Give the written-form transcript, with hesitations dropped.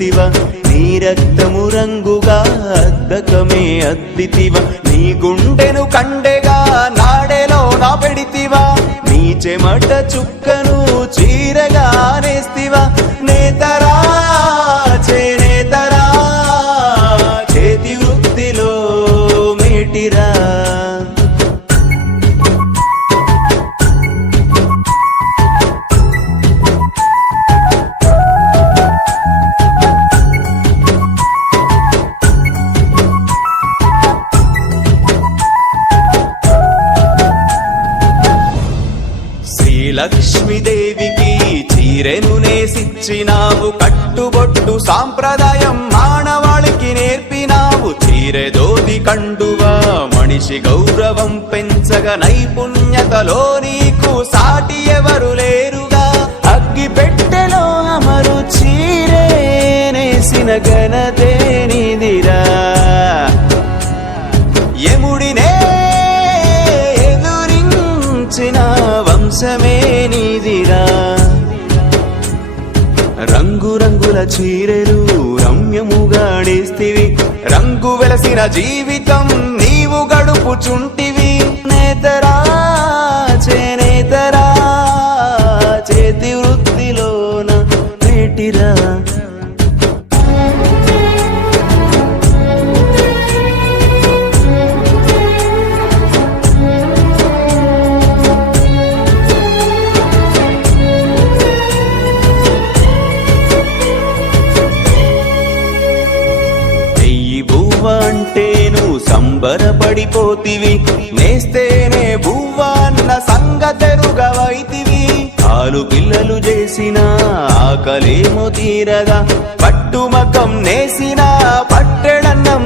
చేస్తివా నీ రక్తము రంగుగా అద్దకమే అద్దితివా నీ గుండెను కండెగా నాడెలో నా పెడితివా నీ చెమట చుక్కను చీరగా నేస్తివా నేతరా చేనేతరా చేతి వృత్తిలో మేటిరా లక్ష్మీదేవికి చీరెను నేసిచ్చినావు కట్టుబొట్టు సాంప్రదాయం మానవాళికి నేర్పినావు చీరె దోది కండువా మనిషి గౌరవం పెంచగా నైపుణ్యతలో నీకు సాటి ఎవరు లేరుగా అగ్గి పెట్టెలో అమరు చీరే నేసిన ఘనతే నీదిరా యముడినే ఎదురించిన వంశమే నీదిరా రంగురంగుల చీరెలు రమ్యముగా నేస్తివి రంగు వెలసిన జీవితం నీవు గడుపుచుంటివి నేతరా చేనేతరా చేతి వృత్తిలోన మేటిరా అంటేను సంబరపడిపోతివి నేస్తేనే బువ్వా అన్న సంగతెరుగవైతివి ఆలు పిల్లలు చేసిన ఆకలేమో తీరగా పట్టుమకం నేసిన పట్టెడన్నం